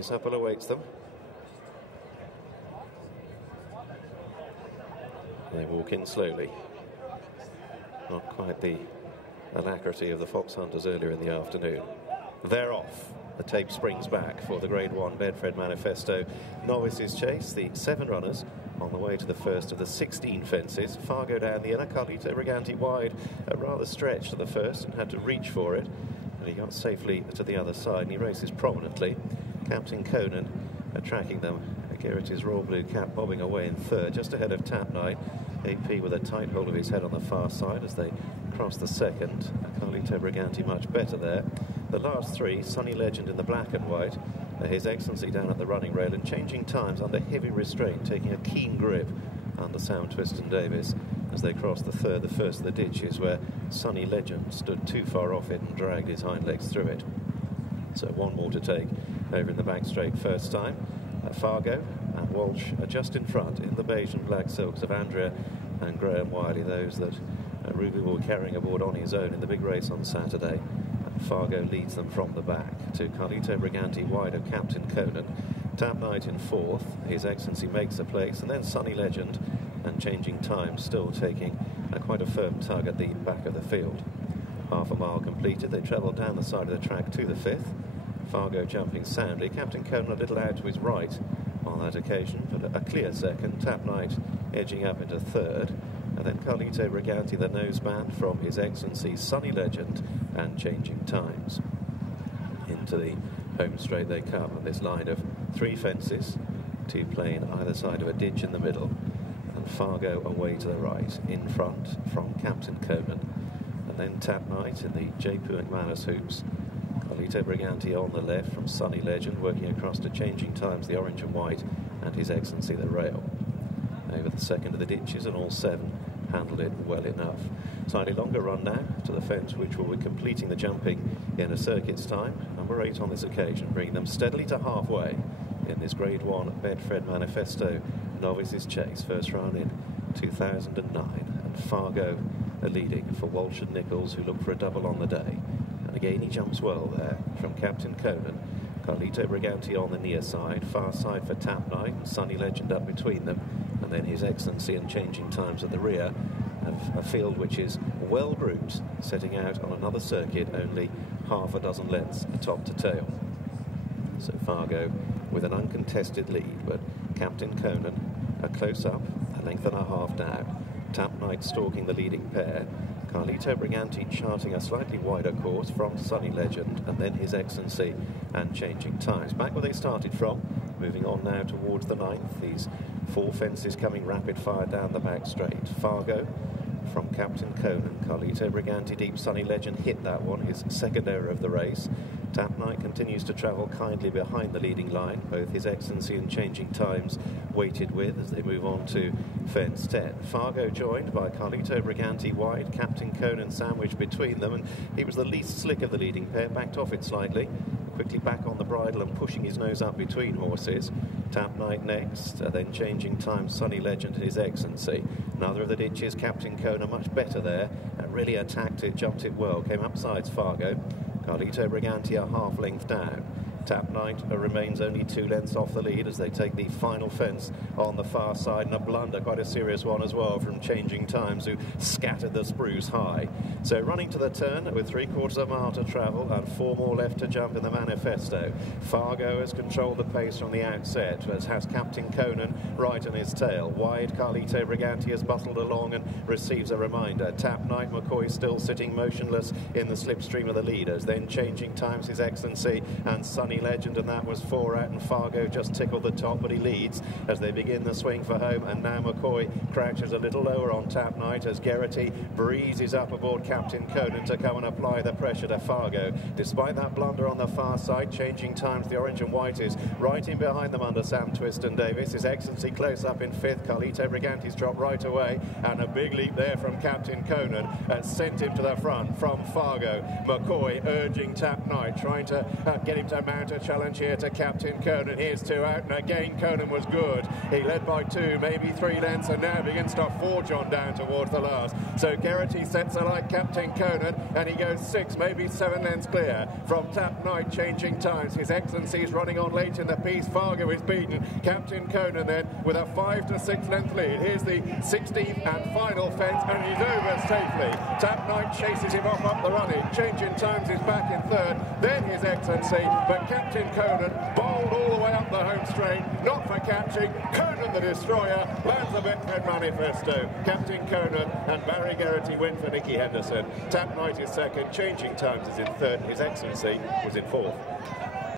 Every supple awaits them. They walk in slowly. Not quite the alacrity of the fox hunters earlier in the afternoon. They're off. The tape springs back for the Grade 1 Betfred Manifesto Novices Chase. The 7 runners on the way to the first of the 16 fences. Fargo down the inner, Carlito Geraghty wide, rather stretched at the first and had to reach for it. And he got safely to the other side and he races prominently. Captain Conan tracking them. Geraghty's royal blue cap bobbing away in third, just ahead of Tap Knight. AP with a tight hold of his head on the far side as they cross the second. Carlito Geraghty much better there. The last 3, Sunny Legend in the black and white. His Excellency down at the running rail and changing times under heavy restraint, taking a keen grip under Sam Twiston-Davies as they cross the third, the first of the ditches, where Sunny Legend stood too far off it and dragged his hind legs through it. So 1 more to take over in the back straight first time. Fargo and Walsh are just in front in the beige and black silks of Andrea and Graham Wiley, those that Ruby will be carrying aboard on his own in the big race on Saturday. And Fargo leads them from the back to Carlito Geraghty wide of Captain Conan. Tap Knight in fourth, His Excellency makes a place, and then Sunny Legend and changing time, still taking quite a firm tug at the back of the field. Half a mile completed, they travel down the side of the track to the fifth. Fargo jumping soundly, Captain Conan a little out to his right on that occasion, but a clear second. Tap Knight edging up into third, and then Carlito Geraghty, the noseband from His Excellency Sunny Legend and changing times. Into the home straight they come, and this line of 3 fences, 2 plain either side of a ditch in the middle, and Fargo away to the right, in front from Captain Conan, and then Tap Knight in the J.P. McManus hoops. Carlito Geraghty on the left from Sunny Legend, working across to changing times, the orange and white, and His Excellency the rail. Over the second of the ditches, and all 7 handled it well enough. Slightly longer run now to the fence, which will be completing the jumping in a circuit's time. Number 8 on this occasion, bringing them steadily to halfway in this Grade 1 Betfred Manifesto Novices Chase. First run in 2009, and Fargo leading for Walsh and Nichols, who look for a double on the day. And again he jumps well there from Captain Conan. Carlito Geraghty on the near side, far side for Tap Knight, and Sunny Legend up between them, and then His Excellency and changing times at the rear of a field which is well grouped, setting out on another circuit, only half a dozen lengths top to tail. So Fargo with an uncontested lead, but Captain Conan a close up, a length and a half down. Tap Knight stalking the leading pair. Carlito Geraghty charting a slightly wider course from Sunny Legend, and then His Excellency and changing times. Back where they started from, moving on now towards the 9th. These 4 fences coming rapid fire down the back straight. Fargo from Captain Conan. Carlito Geraghty deep, Sunny Legend hit that one, his second error of the race. Tap Knight continues to travel kindly behind the leading line, both His Excellency and changing times weighted with as they move on to fence 10. Fargo joined by Carlito Geraghty wide, Captain Conan sandwiched between them, and he was the least slick of the leading pair, backed off it slightly, quickly back on the bridle and pushing his nose up between horses. Tap Knight next, then changing time, Sunny Legend and His Excellency. Another of the ditches, Captain Conan much better there, really attacked it, jumped it well, came upsides Fargo. Carlito Geraghty a half length down. Tap Knight remains only 2 lengths off the lead as they take the final fence on the far side, and a blunder, quite a serious one as well, from changing times, who scattered the spruce high. So running to the turn with 3/4 of a mile to travel and 4 more left to jump in the manifesto. Fargo has controlled the pace from the outset, as has Captain Conan right on his tail. Wide, Carlito Geraghty has bustled along and receives a reminder. Tap Knight, McCoy still sitting motionless in the slipstream of the leaders. Then changing times, His Excellency and Sunny Legend, and that was 4 out, and Fargo just tickled the top, but he leads as they begin the swing for home. And now McCoy crouches a little lower on Tap Knight as Geraghty breezes up aboard Captain Conan to come and apply the pressure to Fargo. Despite that blunder on the far side, changing times, the orange and white is right in behind them under Sam Twiston-Davies. His Excellency close up in 5th. Carlito Geraghty's dropped right away, and a big leap there from Captain Conan and sent him to the front from Fargo. McCoy urging Tap Knight, trying to get him to mount counter challenge here to Captain Conan. Here's 2 out, and again Conan was good. He led by 2, maybe 3 lengths, and now begins to forge on down towards the last. So Geraghty sets alight Captain Conan, and he goes 6, maybe 7 lengths clear from Tap Knight, changing times. His Excellency's running on late in the piece. Fargo is beaten. Captain Conan then with a 5 to 6 length lead. Here's the 16th and final fence, and he's over safely. Tap Knight chases him off up the running. Changing times is back in 3rd. Then his Excellency, but Captain Conan bowled all the way up the home straight. Not for catching. Conan the Destroyer lands the Betfred Manifesto. Captain Conan and Barry Geraghty win for Nicky Henderson. Tap Knight is 2nd. Changing times is in 3rd. His Excellency was in 4th.